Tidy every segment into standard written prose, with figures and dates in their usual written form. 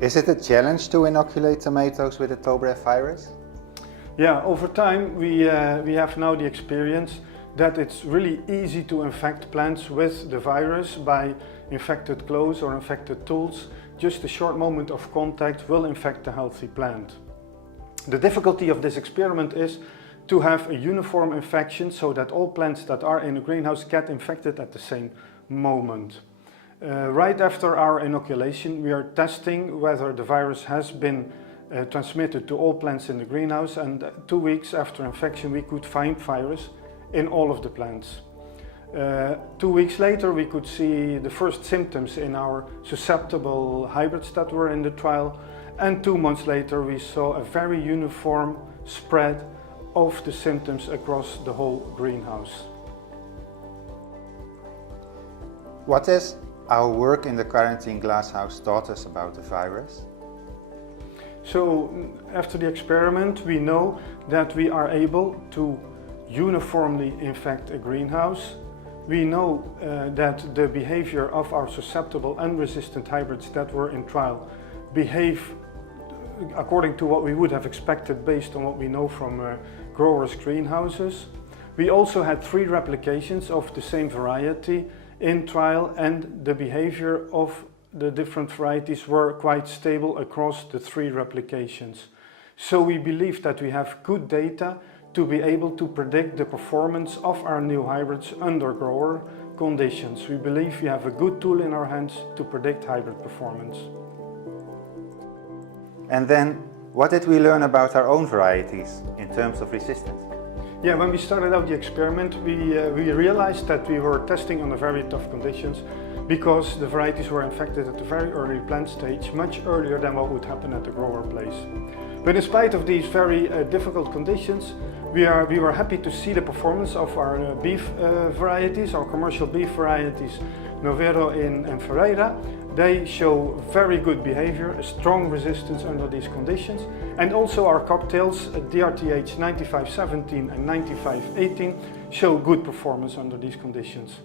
Is it a challenge to inoculate tomatoes with the ToBRFV virus? Yeah, over time we have now the experience that it's really easy to infect plants with the virus by infected clothes or infected tools. Just a short moment of contact will infect a healthy plant. The difficulty of this experiment is to have a uniform infection so that all plants that are in a greenhouse get infected at the same moment. Right after our inoculation, we are testing whether the virus has been transmitted to all plants in the greenhouse, and 2 weeks after infection we could find virus in all of the plants. 2 weeks later we could see the first symptoms in our susceptible hybrids that were in the trial, and 2 months later we saw a very uniform spread of the symptoms across the whole greenhouse. What has our work in the quarantine glasshouse taught us about the virus? So after the experiment we know that we are able to uniformly infect a greenhouse. We know that the behavior of our susceptible and resistant hybrids that were in trial behave according to what we would have expected based on what we know from growers' greenhouses. We also had 3 replications of the same variety in trial, and the behavior of the different varieties were quite stable across the 3 replications. So we believe that we have good data to be able to predict the performance of our new hybrids under grower conditions. We believe we have a good tool in our hands to predict hybrid performance. And then, what did we learn about our own varieties in terms of resistance? Yeah, when we started out the experiment, we realized that we were testing under very tough conditions because the varieties were infected at the very early plant stage, much earlier than what would happen at the grower place. But in spite of these very difficult conditions, we were happy to see the performance of our beef varieties, our commercial beef varieties, Novero and Ferreira. They show very good behavior, a strong resistance under these conditions. And also our cocktails, DRTH 9517 and 9518, show good performance under these conditions.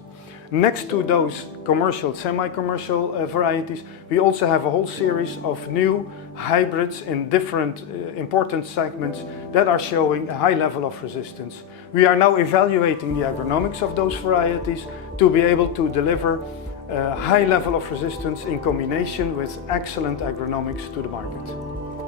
Next to those commercial, semi-commercial varieties, we also have a whole series of new hybrids in different important segments that are showing a high level of resistance. We are now evaluating the agronomics of those varieties to be able to deliver a high level of resistance in combination with excellent agronomics to the market.